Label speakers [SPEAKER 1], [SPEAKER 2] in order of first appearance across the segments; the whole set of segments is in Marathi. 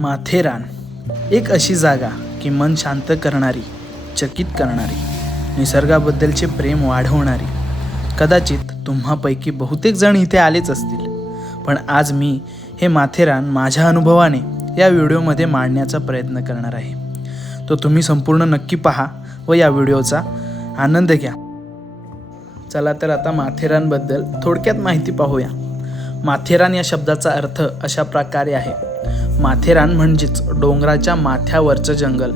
[SPEAKER 1] माथेरान. एक अशी जागा की मन शांत करणारी चकित करणारी निसर्गाबद्दलचे प्रेम वाढवणारी. कदाचित तुम्हापैकी बहुतेक जण इथे आलेच असतील. पण आज मी हे माथेरान माझ्या अनुभवाने या व्हिडिओमध्ये मांडण्याचा प्रयत्न करणार आहे. तो तुम्ही संपूर्ण नक्की पहा व या व्हिडिओचा आनंद घ्या. चला तर आता माथेरानबद्दल थोडक्यात माहिती पाहूया. माथेरान या शब्दाचा अर्थ अशा प्रकारे आहे. माथेरान म्हणजेच डोंगराच्या माथ्यावरचं जंगल.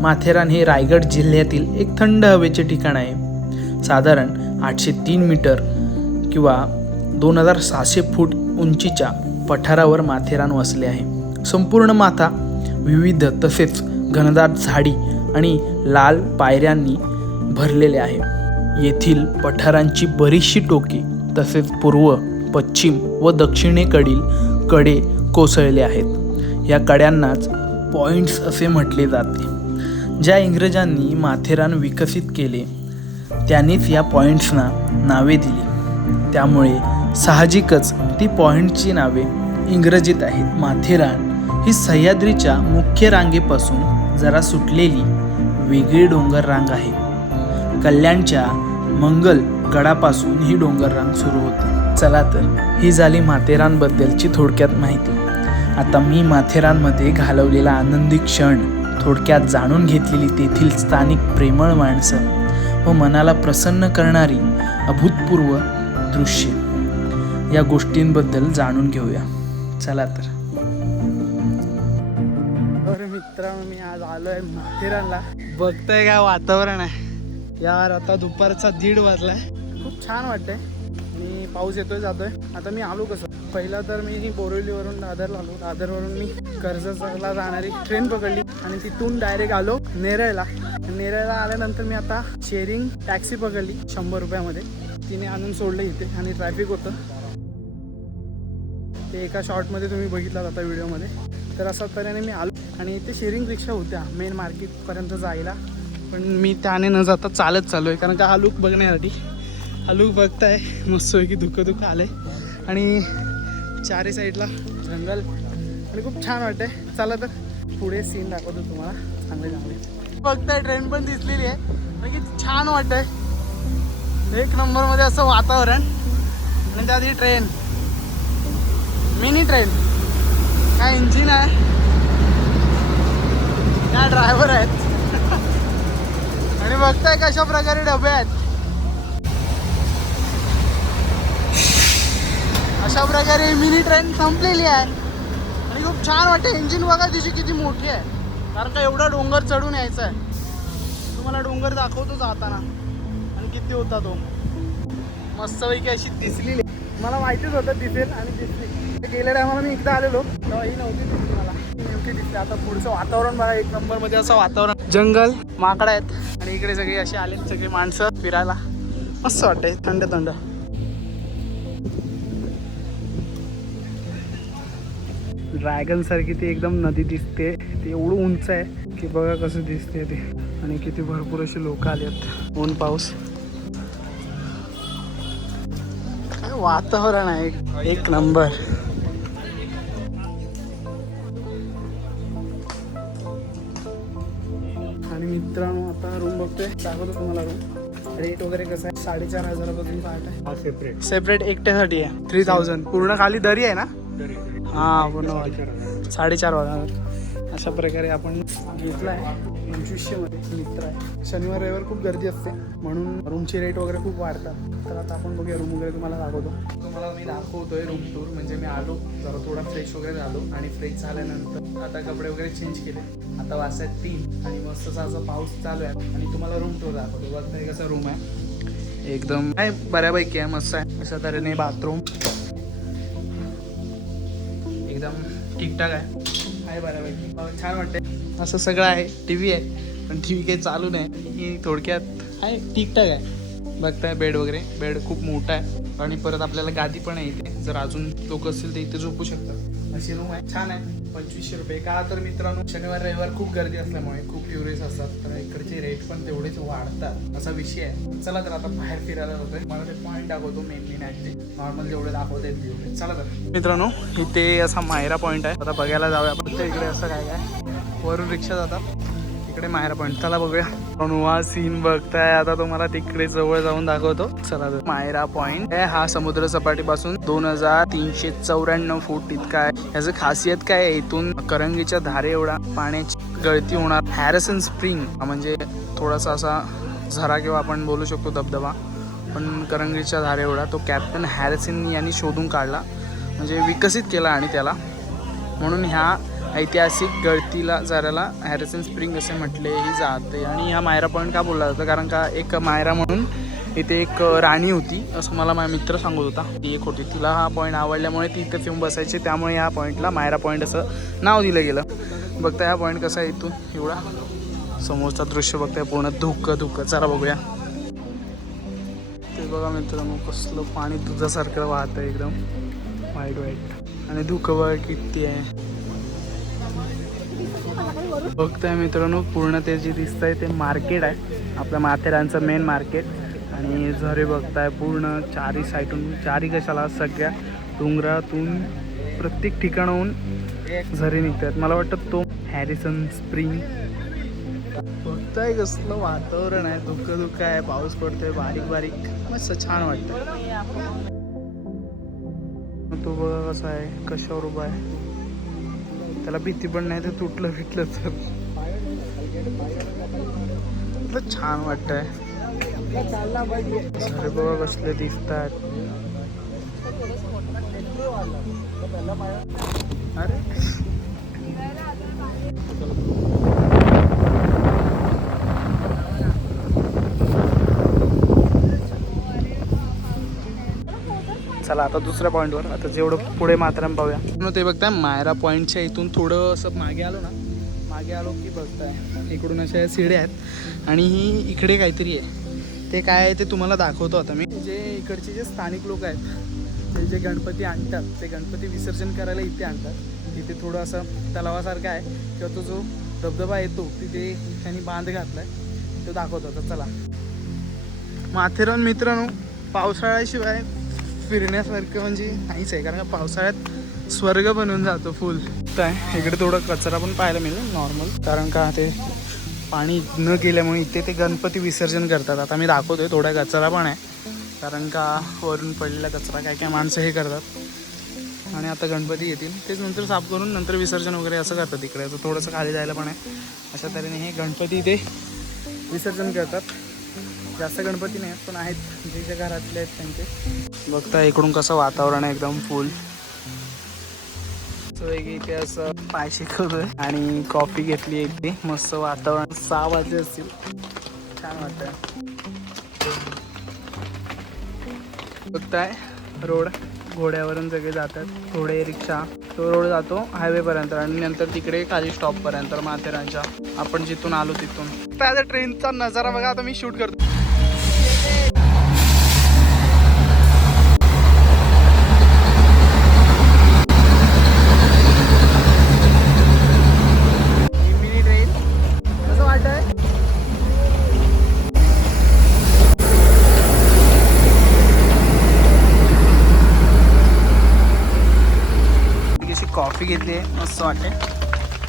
[SPEAKER 1] माथेरान हे रायगड जिल्ह्यातील एक थंड हवेचे ठिकाण आहे. साधारण आठशे तीन मीटर किंवा दोन हजार सहाशे फूट उंचीच्या पठारावर माथेरान वसले आहे. संपूर्ण माथा विविध तसेच घनदाट झाडी आणि लाल पायऱ्यांनी भरलेले आहे. येथील पठारांची बरीचशी टोके तसेच पूर्व पश्चिम व दक्षिणेकडील कडे कोसळले आहेत. या कड्यांनाच पॉइंट्स असे म्हटले जाते. ज्या इंग्रजांनी माथेरान विकसित केले त्यांनीच या पॉइंट्सना नावे दिली. त्यामुळे साहजिकच ती पॉइंटची नावे इंग्रजीत आहेत. माथेरान ही सह्याद्रीच्या मुख्य रांगेपासून जरा सुटलेली वेगळी डोंगर रांग आहे. कल्याणच्या मंगल गडापासून ही डोंगर रांग सुरू होते. चला तर ही झाली माथेरानबद्दलची थोडक्यात माहिती. आता मी माथेरानमध्ये घालवलेला आनंदी क्षण थोडक्यात जाणून घेतलेली तेथील स्थानिक प्रेमळ माणसं व मनाला प्रसन्न करणारी अभूतपूर्व दृश्य. या गोष्टींबद्दल जाणून घेऊया. चला तर.
[SPEAKER 2] अरे मी आज आलो आहे माथेरानला. बघतोय काय वातावरण आहे. यार आता दुपारचा दीड वाजलाय. खूप छान वाटतंय. आणि पाऊस येतोय जातोय. आता मी आलो कसं? पहिला तर मी बोरिवलीवरून दादरला आलो. दादरवरून मी कर्जतला जाणारी ट्रेन पकडली आणि तिथून डायरेक्ट आलो नेरळला. नेरळला आल्यानंतर मी आता शेअरिंग टॅक्सी पकडली शंभर रुपयामध्ये. तिने आणून सोडलं इथे आणि ट्रॅफिक होतं. ते एका शॉर्टमध्ये तुम्ही बघितलात आता व्हिडिओमध्ये. तर अशा तऱ्हेने मी आलो आणि इथे शेअरिंग रिक्षा होत्या. मेन मार्केटपर्यंत जायला. पण मी त्याने न जाता चालत चालू आहे कारण का हा लूक बघण्यासाठी. हा लूक बघताय. मस्तपैकी धुकं धुकं आलं आहे आणि चारी साईडला जंगल. आणि खूप छान वाटतंय. चला तर पुढे सीन दाखवतो तुम्हाला. चांगले चांगले. बघताय ट्रेन पण दिसलेली आहे. पण किती छान वाटतंय. एक नंबरमध्ये असं वातावरण. आणि त्यात ही ट्रेन मिनी ट्रेन काय इंजिन आहे? काय ड्रायव्हर आहेत? आणि बघताय कशा प्रकारे डबे आहेत. अशा प्रकारे मिनी ट्रेन संपलेली आहे. आणि खूप छान वाटते. इंजिन बघा तिची किती मोठी आहे. कारण का एवढा डोंगर चढून यायचा आहे. तुम्हाला डोंगर दाखवतो जाताना. आणि किती होता तो. मस्तपैकी अशी दिसलेली मला माहितीच होतं दिसेल आणि दिसली. गेल्या टायमाला मी एकदा आलेलो. तेव्हा ही नव्हती दिसली मला. नेमकी दिसली. आता पुढचं वातावरण बघा. एक नंबरमध्ये असं वातावरण. जंगल माकडं आहेत. आणि इकडे सगळे असे आले सगळे माणसं फिरायला. मस्त वाटतंय. थंड थंड. ड्रॅगन सारखी ती एकदम नदी दिसते. ती एवढं उंच आहे की बघा कसं दिसते ते. आणि किती भरपूर असे लोक आलेत ऊन पाऊस. काय वातावरण आहे? एक नंबर. आणि मित्रांनो आता रूम बघतोय. दाखवतो तुम्हाला रूम रेट वगैरे कसं आहे? साडेचार हजारापासून स्टार्ट आहे.
[SPEAKER 3] सेपरेट
[SPEAKER 2] सेपरेट एकट्यासाठी आहे. थ्री थाउजंड पूर्ण खाली दरी आहे ना? हा पूर्ण साडेचार वाजणार अशा प्रकारे आपण घेतला आहे पंचवीसशे मध्ये मित्र आहे. शनिवार रविवार खूप गर्दी असते. म्हणून रूमचे रेट वगैरे खूप वाढतात. तर आता आपण बघूया रूम वगैरे तुम्हाला दाखवतो. तुम्हाला मी दाखवतोय रूम टूर म्हणजे मी आलो जरा थोडा फ्रेश वगैरे झालो आणि फ्रेश झाल्यानंतर आता कपडे वगैरे चेंज केले. आता वाजतायत तीन आणि मस्त असा पाऊस चालू आहे. आणि तुम्हाला रूम टूर दाखवतो. बघता कसा रूम आहे. एकदम आहे बऱ्यापैकी आहे मस्त आहे. अशा तऱ्हेने बाथरूम एकदम ठीकठाक आहे. आहे बऱ्यापैकी. छान वाटते असं सगळं आहे. टी व्ही आहे पण टी व्ही काही चालू नाही. ही थोडक्यात आहे ठीकठाक आहे. बघताय बेड वगैरे. बेड खूप मोठा आहे. आणि परत आपल्याला गादी पण आहे इथे. जर अजून लोक असतील तर इथे झोपू शकतात. अशी रूम आहे छान आहे. पंचवीसशे रुपये. का तर मित्रांनो शनिवार रविवार खूप गर्दी असल्यामुळे खूप ट्युरिस्ट असतात. तर इकडचे रेट पण तेवढेच वाढतात. असा विषय आहे. चला तर आता बाहेर फिरायला जातोय. मला ते पॉईंट दाखवतो मेन मेन ते. नॉर्मल जेवढे दाखवत आहेत तेवढे चला तर. मित्रांनो इथे असा मायरा पॉईंट आहे. आता बघायला जाऊया. फक्त इकडे असं काय काय. वरून रिक्षा जातात. इकडे मायरा पॉईंट चला बघूया. पण हा सीन बघताय. आता तुम्हाला तिकडे जवळ जाऊन दाखवतो. चला मायरा पॉईंट आहे हा समुद्र सपाटीपासून दोन हजार तीनशे चौऱ्याण्णव फूट इतका आहे. याचं खासियत काय आहे? इथून करंगीच्या धारे एवढा पाण्याची गळती होणार. हॅरसन स्प्रिंग म्हणजे थोडासा असा झरा किंवा आपण बोलू शकतो धबधबा. पण करंगीच्या धारे एवढा. तो कॅप्टन हॅरिसन यांनी शोधून काढला. म्हणजे विकसित केला आणि त्याला. म्हणून ह्या ऐतिहासिक गळतीला जराला हॅरिसन स्प्रिंग असे म्हटलेही जाते. आणि ह्या मायरा पॉईंट का बोलला जातं? कारण का एक मायरा म्हणून इथे एक राणी होती असं मला माझा मित्र सांगत होता. ती एक होती. तिला हा पॉईंट आवडल्यामुळे ती इथे येऊन बसायची. त्यामुळे ह्या पॉईंटला मायरा पॉईंट असं नाव दिलं गेलं. बघता ह्या पॉईंट कसा आहे इथून? एवढा समोरचा दृश्य बघताय पूर्ण धुकं धुकं चला बघूया. ते बघा मित्रांनो कसलं पाणी दुधासारखं वाहतं एकदम. वाईट वाईट आणि धुकं बघा किती आहे. बघताय मित्रांनो पूर्ण ते जे दिसतंय ते मार्केट आहे. आपल्या माथेरानचं मेन मार्केट आणि झरे बघताय पूर्ण चारी साईडून चारी कशाला सगळ्या डोंगरातून प्रत्येक ठिकाणाहून झरे निघतात मला वाटतं तो हॅरिसन स्प्रिंग बघताय कसलं वातावरण आहे. धुक धुक आहे पाऊस पडतोय बारीक बारीक मस्त छान वाटतं तो बघा कसा आहे कशावर उभा आहे. त्याला भीती पण नाही ते तुटलं फिटलं तर. छान वाटतंय. अरे बाबा बसले दिसतात. अरे. चला आता दुसऱ्या पॉईंटवर आता जेवढं पुढे मात्राम पाहूया. म्हणून ते बघताय मायरा पॉईंटच्या इथून थोडं असं मागे आलो ना मागे आलो की बघताय. इकडून अशा शिड्या आहेत. आणि ही इकडे काहीतरी आहे. ते काय आहे ते तुम्हाला दाखवतो आता मी. जे इकडचे जे स्थानिक लोक आहेत ते जे गणपती आणतात ते गणपती विसर्जन करायला इथे आणतात. इथे थोडं असं तलावासारखं आहे. किंवा तो जो धबधबा येतो तिथे त्यांनी बांध घातलाय. तो दाखवतो आता चला. माथेरान मित्रांनो पावसाळ्याशिवाय फिरण्यासारखं म्हणजे नाहीच आहे कारण का पावसाळ्यात स्वर्ग बनून जातो फुल. काय इकडे थोडं कचरा पण पाहायला मिळेल नॉर्मल कारण का ते पाणी न गेल्यामुळे इथे ते गणपती विसर्जन करतात. आता मी दाखवतोय थोडा कचरा पण आहे. कारण का वरून पडलेला कचरा काय काय माणसं हे करतात. आणि आता गणपती येतील. तेच नंतर साफ करून नंतर विसर्जन वगैरे असं करतात इकडे. तर थोडंसं खाली जायला पण आहे. अशा तऱ्हेने हे गणपती इथे विसर्जन करतात. जास्त गणपती नाही आहेत पण आहेत. जे जे घरातले आहेत त्यांचे. बघता इकडून कसं वातावरण आहे एकदम फुल इथे असं पाय शिकवतोय आणि कॉफी घेतली इथे मस्त वातावरण. सहा वाजले असतील. छान वाटत बघताय रोड घोड्यावरून सगळे जातात. घोडे रिक्षा. तो रोड जातो हायवे पर्यंत आणि नंतर तिकडे खाली स्टॉप पर्यंत माथेरानच्या. आपण जिथून आलो तिथून. त्या ट्रेनचा नजारा बघा. आता मी शूट करतो मिनी ट्रेन कसं वाटतंय अशी कॉफी घेतली आहे मस्त वाटते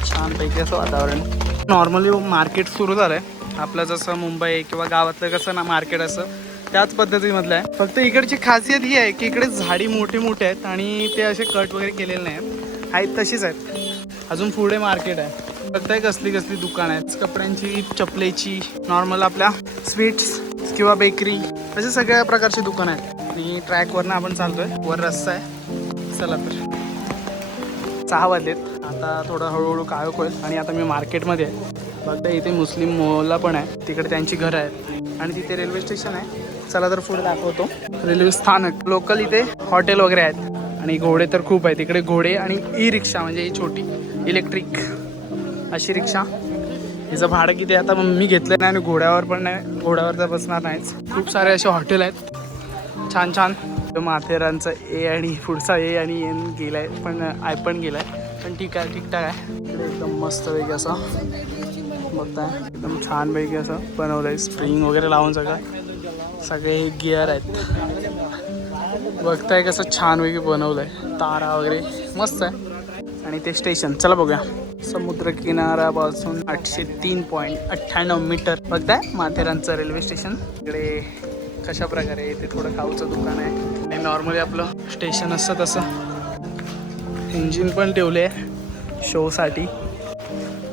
[SPEAKER 2] छानपैकी असं वातावरण. नॉर्मली मार्केट सुरू झालं आहे आपलं जसं मुंबई किंवा गावातलं कसं ना मार्केट असं त्याच पद्धतीमधलं आहे. फक्त इकडची खासियत ही आहे की इकडे झाडी मोठे मोठे आहेत आणि ते असे कट वगैरे केलेले नाही आहेत आहेत तशीच आहेत. अजून पुढे मार्केट आहे. बघताय कसली कसली दुकान आहेत. कपड्यांची चपलेची नॉर्मल आपल्या स्वीट्स किंवा बेकरी असे सगळ्या प्रकारचे दुकान आहेत. आणि ट्रॅकवरनं आपण चालतोय वर रस्ता आहे. चला तर. सहा वाजलेत. आता थोडं हळूहळू काळोख होईल आणि आता मी मार्केटमध्ये आहे. बघता इथे मुस्लिम मोहल्ला पण आहे. तिकडे त्यांची घरं आहेत. आणि तिथे रेल्वे स्टेशन आहे. चला तर पुढे दाखवतो. रेल्वे स्थानक. लोकल इथे हॉटेल वगैरे आहेत. आणि घोडे तर खूप आहेत. तिकडे घोडे आणि ई रिक्षा म्हणजे ही छोटी इलेक्ट्रिक अशी रिक्षा. हिचं भाडं किती आता मी घेतलं नाही आणि घोड्यावर पण नाही. घोड्यावर तर बसणार नाहीच. खूप सारे असे हॉटेल आहेत. छान छान. माथेरानचा ए आणि पुढचा ए आणि एन गेलाय पण आय पण गेलाय. पण ठीक आहे ठीकठाक आहे. इकडे एकदम मस्त पैकी असं. बघताय एकदम छान पैकी असं बनवलंय. स्प्रिंग वगैरे लावून सगळं. सगळे गिअर आहेत. बघताय कसं छान पैकी बनवलंय. तारा वगैरे. मस्त आहे. आणि ते स्टेशन चला बघूया. समुद्रकिनाऱ्यापासून आठशे तीन पॉईंट अठ्ठ्याण्णव मीटर बघताय? माथेरानचं रेल्वे स्टेशन इकडे कशा प्रकारे इथे थोडं खाऊचं दुकान आहे. आणि नॉर्मली आपलं स्टेशन असतं तसं. इंजिन पण ठेवले आहे शोसाठी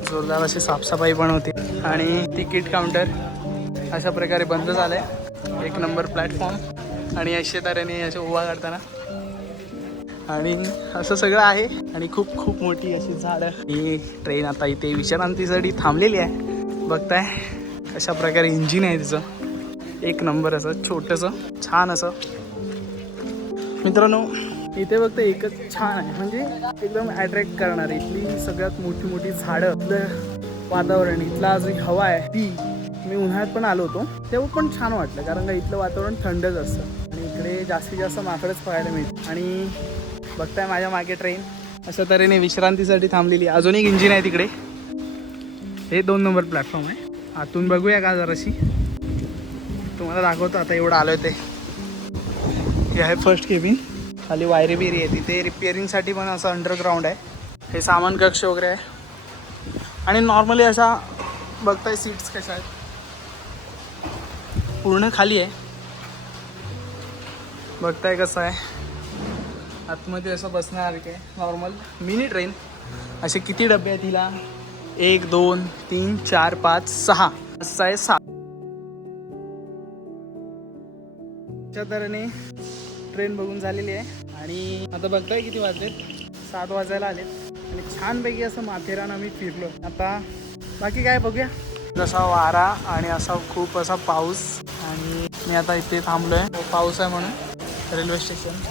[SPEAKER 2] जोरदार अशी साफसफाई पण होती. आणि तिकीट काउंटर अशा प्रकारे बंद झालं आहे एक नंबर प्लॅटफॉर्म आणि अशा तऱ्हेने असे उभा काढताना. आणि असं सगळं आहे. आणि खूप खूप मोठी अशी झाडं. ही ट्रेन आता इथे विश्रांतीसाठी थांबलेली आहे. बघताय अशा प्रकारे इंजिन आहे तिचं. एक नंबर असं छोटंसं छान असं. मित्रांनो इथे फक्त एकच छान आहे म्हणजे एकदम अट्रॅक्ट करणार इथली सगळ्यात मोठी मोठी झाडं इथलं वातावरण इथला जी हवा आहे ती. मी उन्हाळ्यात पण आलो होतो तेव्हा पण छान वाटलं कारण का इथलं वातावरण थंडच असतं. आणि इकडे जास्तीत जास्त माकडच पाहायला मिळतं आणि बघताय माझ्या मागे ट्रेन अशा तऱ्हेने विश्रांतीसाठी थांबलेली अजून एक इंजिन आहे तिकडे. हे दोन नंबर प्लॅटफॉर्म आहे. आतून बघूया का जराशी. तुम्हाला दाखवतो आता एवढं आलोय ते. हे आहे फर्स्ट केबिन खाली वायरी बिरी आहे तिथे रिपेअरिंगसाठी पण असं अंडरग्राऊंड आहे. हे सामान कक्ष वगैरे आहे. आणि नॉर्मली अशा बघताय सीट्स कशा आहेत. पूर्ण खाली आहे. बघताय कसं आहे. आतमध्ये असं बसण्यासारखं आहे नॉर्मल मिनी ट्रेन असे किती डबे आहेत तिला एक दोन तीन चार पाच सहा. असं आहे सात अशा तऱ्हेने ट्रेन बघून झालेली आहे. आणि आता बघताय किती वाजलेत सात वाजायला आलेत. आणि छानपैकी असं माथेरान आम्ही फिरलो. आता बाकी काय बघूया? जसा वारा आणि असा खूप असा पाऊस. आणि मी आता इथे थांबलोय. पाऊस आहे म्हणून रेल्वे स्टेशन.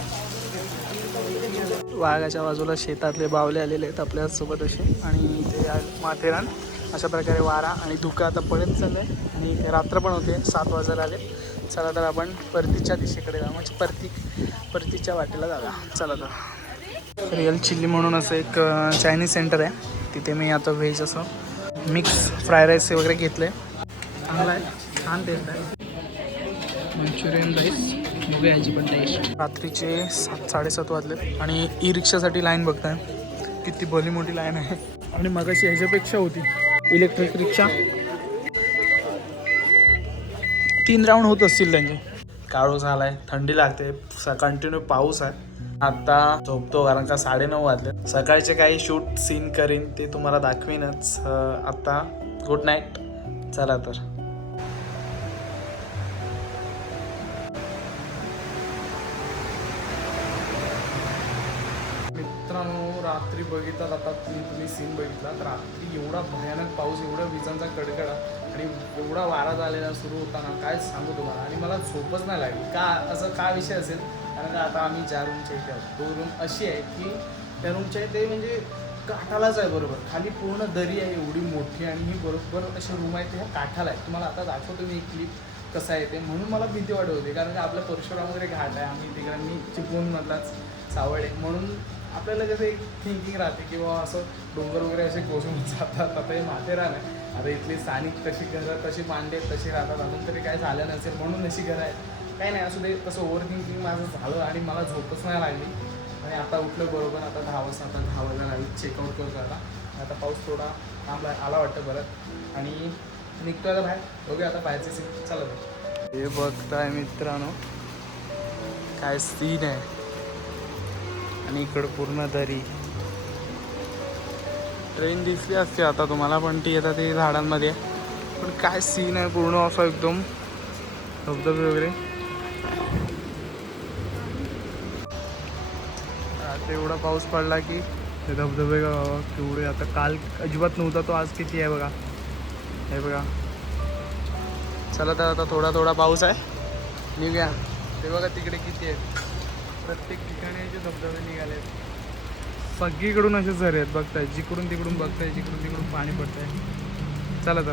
[SPEAKER 2] वाघाच्या बाजूला शेतातले बावले आलेले आहेत आपल्यासोबत असे. आणि ते माथेरान अशा प्रकारे वारा आणि धुकं आता पडत चाललं आहे आणि रात्र पण होते सात वाजायला आले चला तर आपण परतीच्या दिशेकडे जाऊ. म्हणजे परती परतीच्या वाटेला जाऊया. चला तर. रिअल चिल्ली म्हणून असं एक चायनीज सेंटर आहे. तिथे मी आता व्हेज असं मिक्स फ्राय राईस वगैरे घेतलं आहे चांगला आहे. छान टेस्ट आहे. मंचुरियन राईस बघूया पण टेस्ट रात्रीचे सात साडेसात वाजले. आणि ई रिक्षासाठी लाईन बघताय. किती भली मोठी लाईन आहे. आणि मगाशी ह्याच्यापेक्षा होती. इलेक्ट्रिक रिक्षा तीन राऊंड होत असतील त्यांचे. काळो हो झालाय थंडी लागते कंटिन्यू पाऊस आहे. आता झोपतो कारण का साडेनऊ वाजले. सकाळचे काही शूट सीन करीन ते तुम्हाला दाखवीनच. आता गुड नाईट चला तर. मित्रांनो रात्री बघितला आता तुम्ही तुम्ही सीन बघितला. रात्री एवढा भयानक पाऊस एवढा विजांचा कडकडा आणि एवढा वारा झालेला सुरू होताना काय सांगू तुम्हाला? आणि मला झोपच नाही लागली. का असं का विषय असेल? कारण का आता आम्ही ज्या रूमच्या इथे आहोत तो रूम अशी आहे की त्या रूमच्या इथे म्हणजे काठालाच आहे बरोबर. खाली पूर्ण दरी आहे एवढी मोठी आणि ही बरोबर अशी रूम आहे त्या काठाला आहे. तुम्हाला आता दाखवतो मी एक क्लिप कसं आहे ते. म्हणून मला भीती वाटत होती कारण का आपल्या परशुराम वगैरे घाट आहे आम्ही तिकडे मी चिपळूणमधलाच सावड आहे म्हणून आपल्याला कसं एक थिंकिंग राहते किंवा असं डोंगर वगैरे असे कोसळून जातात आता हे माथेरान आहे आता इथली स्थानिक कशी घरं तशी मांडे तशी राहतात? अजून तरी काय झालं नसेल म्हणून अशी घरं आहेत. काही नाही असू दे तसं ओव्हर थिंकिंग माझं झालं आणि मला झोपच नाही लागली. आणि आता उठलं बरोबर आता दहा वाजता आता दहा वाजायला लागली चेकआउट करतो आता. आता पाऊस थोडा थांबला आला वाटतं परत. आणि निघतो आता बाहेर. बघूया आता बाहेरचे सीन चला हे बघताय मित्रांनो काय सीन आहे. आणि इकडं पूर्ण दरी. ट्रेन दिसली असते आता तुम्हाला पण ती येतात ते झाडांमध्ये. पण काय सीन आहे पूर्ण असा एकदम. धबधबे वगैरे. आता एवढा पाऊस पडला की ते धबधबे केवढे आता काल अजिबात नव्हता तो आज किती आहे बघा. हे बघा. चला तर आता थोडा थोडा पाऊस आहे. निघूया. ते बघा तिकडे किती आहेत प्रत्येक ठिकाणी जे धबधबे निघाले आहेत सगळीकडून असे झरे आहेत बघताय. जिकडून तिकडून बघताय जिकडून तिकडून पाणी पडतंय. चला तर.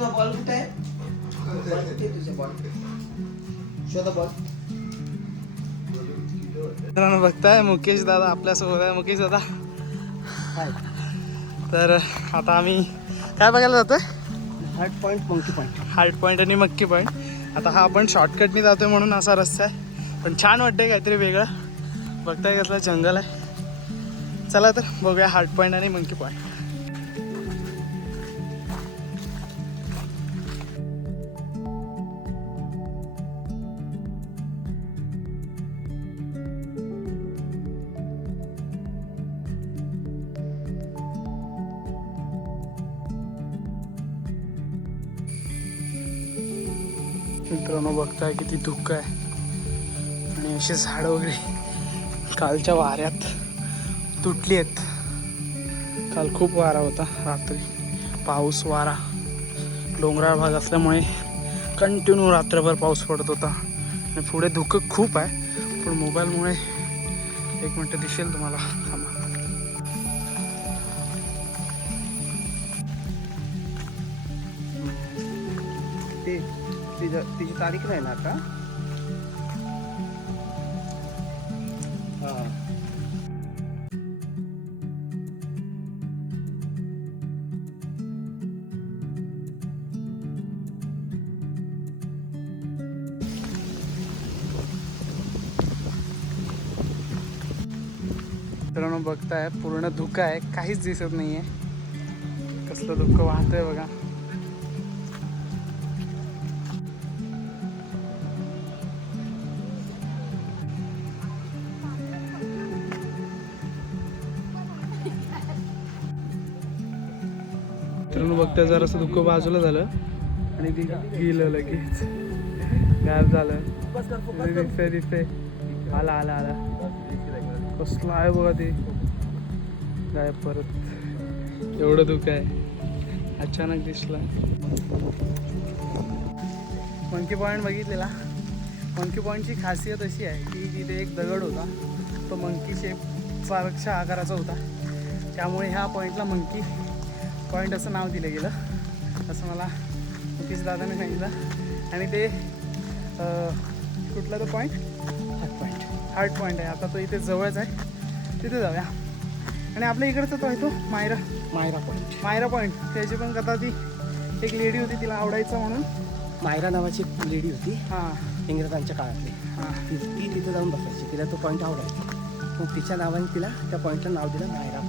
[SPEAKER 3] बॉल कुठे आहे?
[SPEAKER 2] बघताय मुकेश दादा आपल्यासोबत आहे. मुकेश दादा. तर आता आम्ही काय बघायला जातोय?
[SPEAKER 3] Hart Point Monkey Point
[SPEAKER 2] Hart Point आणि मक्की पॉईंट आता हा आपण शॉर्टकटनी जातोय म्हणून असा रस्ता आहे. पण छान वाटतंय काहीतरी वेगळं. बघताय कसलं जंगल आहे. चला तर बघूया हार्ट पॉईंट आणि मंकी पॉईंट बघताय किती धुकं आहे. आणि अशी झाडं वगैरे कालच्या वाऱ्यात तुटली आहेत. काल खूप वारा होता रात्री. पाऊस वारा. डोंगराळ भाग असल्यामुळे कंटिन्यू रात्रभर पाऊस पडत होता. आणि पुढे धुकं खूप आहे पण मोबाईलमुळे एक मिनटं दिसेल तुम्हाला.
[SPEAKER 3] तिचं तिची तारीख नाही ना आता? हां.
[SPEAKER 2] मित्रांनो बघताय पूर्ण धुकं आहे. काहीच दिसत नाही आहे कसलं धुकं वाहतंय बघा. मित्रांनो जरासं दुःख बाजूला झालं. आणि ती गेलं लगेच. गायब झालं. दिसतंय दिसतंय आला आला आला. कसला आहे बघा ते. गायब परत. एवढं दुःख आहे. अचानक दिसला. मंकी पॉईंट बघितलेला. मंकी पॉईंटची खासियत अशी आहे की तिथे एक दगड होता. तो मंकी शेप फारच्या आकाराचा होता. त्यामुळे ह्या पॉईंटला मंकी पॉईंट असं नाव दिलं गेलं. असं मला मुकेश दादाने सांगितलं. आणि ते कुठला तो point
[SPEAKER 3] Hart Point
[SPEAKER 2] Hart Point आहे. आता तो इथे जवळच आहे. तिथे जाऊया. आणि आपल्या इकडचा तो आहे तो मायरा.
[SPEAKER 3] मायरा पॉईंट
[SPEAKER 2] मायरा पॉईंट त्याची पण कथा ती एक लेडी होती तिला आवडायचं म्हणून.
[SPEAKER 3] मायरा नावाची एक लेडी होती.
[SPEAKER 2] हां.
[SPEAKER 3] इंग्रजांच्या काळातली.
[SPEAKER 2] हां.
[SPEAKER 3] ती ती तिथे जाऊन बसायची. तिला तो पॉईंट आवडायचा. मग तिच्या नावाने तिला त्या पॉईंटला नाव दिलं मायरा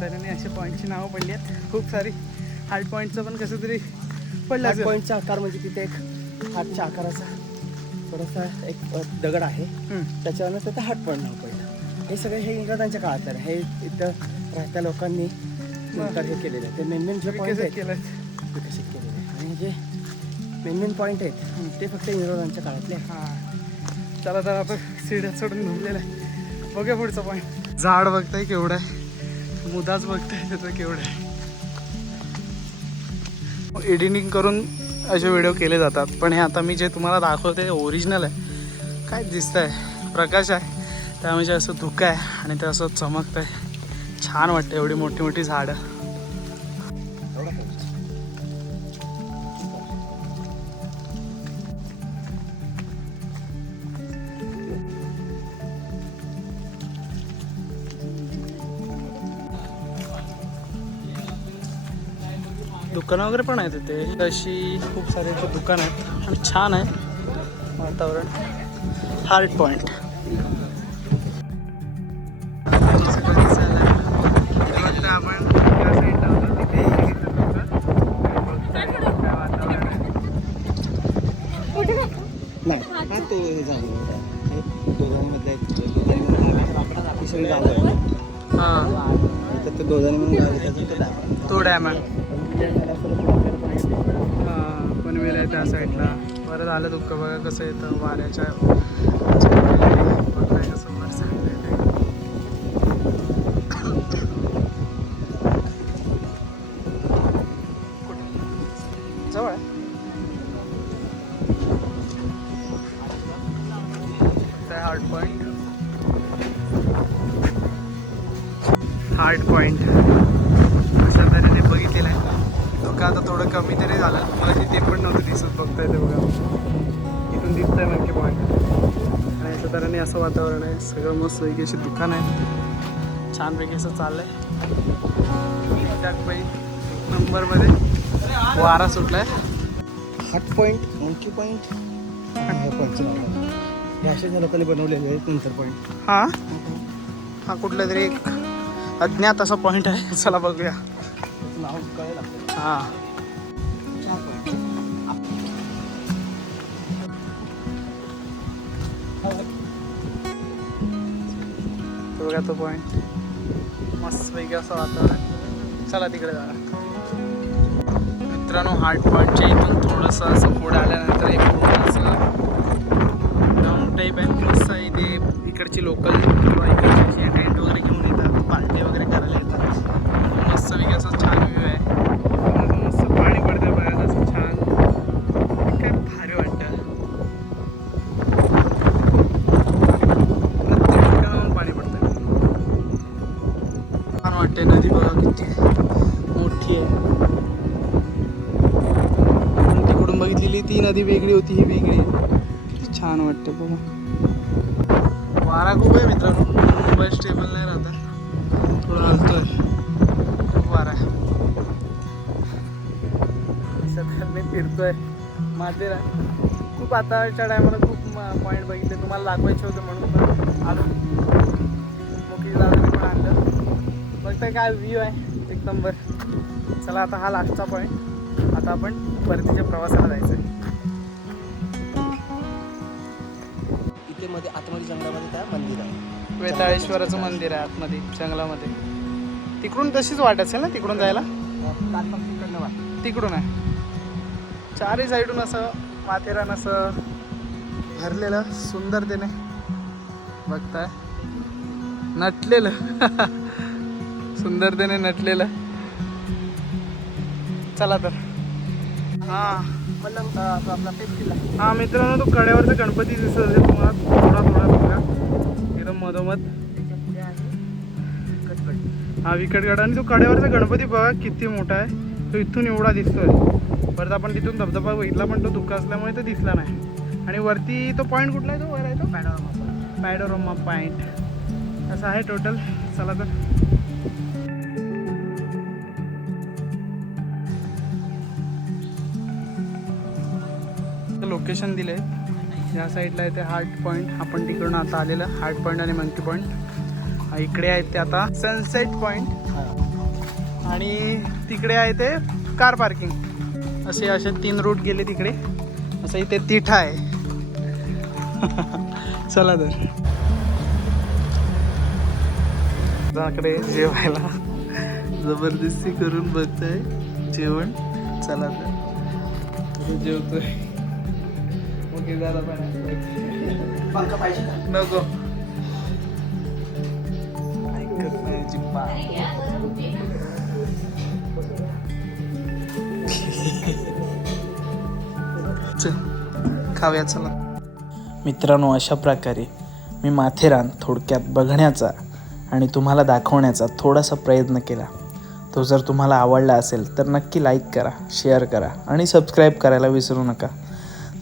[SPEAKER 2] तऱ्हेने असे पॉईंटची नावं पडली आहेत. खूप सारी. हार्ट पॉईंटचं पण कसं तरी पडलं.
[SPEAKER 3] पॉईंटचा आकार म्हणजे तिथे एक हार्टच्या आकाराचा थोडासा एक दगड आहे. त्याच्यावरनं त्याचं हार्ट पॉईंट नाव पडलं. हे सगळे हे इंग्रजांच्या काळातलं आहे. हे इथं राहत्या लोकांनी नंतर हे केलेलं आहे. ते मेन मेन जे पॉईंट आहेत
[SPEAKER 2] केलं
[SPEAKER 3] विकसित केलेले आहे. आणि जे मेन मेन पॉईंट आहेत ते फक्त इंग्रजांच्या काळातले
[SPEAKER 2] हां. चला तर आता सिड्या चढून घुमलेलं आहे. बघूया पुढचा पॉईंट झाड बघताय केवढं आहे. मुदाच बघताय त्याचं केवढं आहे. एडिटिंग करून असे व्हिडिओ केले जातात. पण हे आता मी जे तुम्हाला दाखवते ओरिजिनल आहे. काय दिसतं आहे प्रकाश आहे. त्यामुळे असं धुकं आहे आणि ते असं चमकतं आहे छान वाटतं एवढी मोठी मोठी झाडं. दुकानं वगैरे पण आहेत तिथे अशी खूप सारे दुकान आहेत आणि छान आहे वातावरण. हार्ट पॉईंट परत आलं दुःख बघा कसं येतं वाऱ्याच्या कसं सगळं मस्त पैकी अशी दुकान आहे. छानपैकी असं चाललंय. टाकपाई नंबरमध्ये वारा सुटलाय.
[SPEAKER 3] हाट पॉईंट मंकी पॉईंट हे असे लोकांनी बनवलेले आहेत नंतर पॉईंट
[SPEAKER 2] हा? हा कुठला तरी एक अज्ञात असा पॉईंट आहे. चला बघूया.
[SPEAKER 3] नाव कळेल
[SPEAKER 2] हा. बघा तो पॉईंट मस्त पैकी असं वातावरण. चला तिकडे जाणार मित्रांनो हार्ट पॉईंटच्या इथून थोडंसं असं पुढे आल्यानंतर एक असं डाऊन टाईप आहे. मस्त आहे इथे इकडची लोकल किंवा इकडची टेंट वगैरे घेऊन येतात पार्टी वगैरे करायला येतात. मस्त पैकी असं छान व्ह्यू आहे. ती नदी वेगळी होती ही वेगळी. किती छान वाटते बघा. वारा खूप आहे मित्रांनो. मोबाईल स्टेबल नाही राहता. थोडं हलतोय. खूप वारा आहे. सगळ्यांनी फिरतोय. माथेरा खूप आताच्या टायमाला खूप पॉईंट बघितले. तुम्हाला दाखवायचे होते म्हणून तर आलो मोठी दादाने पण आणलं. बघताय काय व्ह्यू आहे? एक नंबर चला आता हा लास्टचा पॉईंट आता आपण परतीच्या प्रवासाला जायचं आहे
[SPEAKER 3] इथे मध्ये आतमध्ये जंगलामध्ये काय मंदिर आहे?
[SPEAKER 2] वेताळेश्वराचं मंदिर आहे आतमध्ये जंगलामध्ये. तिकडून तशीच वाट असेल ना तिकडून जायला?
[SPEAKER 3] तिकडनं वाट.
[SPEAKER 2] तिकडून आहे. चारही साईडून असं माथेरान असं भरलेलं सुंदरतेने बघताय. नटलेलं. सुंदरतेने नटलेलं. चला तर. हां
[SPEAKER 3] आपला किल्ला
[SPEAKER 2] हा मित्रांनो तो कड्यावरचा गणपती दिसत असेल तुम्हाला थोडा थोडा बघा. एकदम मधोमध. हा विकटगड. आणि तो कड्यावरचा गणपती बघा किती मोठा आहे. तो इथून एवढा दिसतोय. परत आपण तिथून धबधबा बघितला पण तो धुका असल्यामुळे तो दिसला नाही. आणि वरती तो पॉईंट कुठला आहे तो? वर आहे तो? पॅडोरोमा पॉईंट असं आहे टोटल चला तर. लोकेशन दिले. या साईडला आहे ते हार्ट पॉईंट आपण तिकडून आता आलेलं हार्ट पॉईंट आणि मंकी पॉईंट इकडे आहेत ते आता. सनसेट पॉईंट आणि तिकडे आहे ते कार पार्किंग असे असे तीन रूट गेले तिकडे. असं इथे तिठा आहे. चला तर. जेवायला. जबरदस्ती करून बघतोय. जेवण. चला तर. जेवतोय.
[SPEAKER 3] पंखा पाहिजे
[SPEAKER 2] नको. ऐकत नाही खाऊया चला. मित्रांनो अशा प्रकारे मी माथेरान थोडक्यात बघण्याचा आणि तुम्हाला दाखवण्याचा थोडासा प्रयत्न केला. तो जर तुम्हाला आवडला असेल तर नक्की लाईक करा शेअर करा आणि सबस्क्राईब करायला विसरू नका.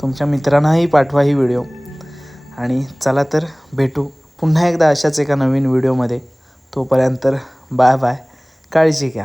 [SPEAKER 2] तुमच्या मित्रांनाही पाठवा ही व्हिडिओ. आणि चला तर भेटू पुन्हा एकदा अशाच एका नवीन व्हिडिओमध्ये. तोपर्यंत बाय बाय. काळजी घ्या.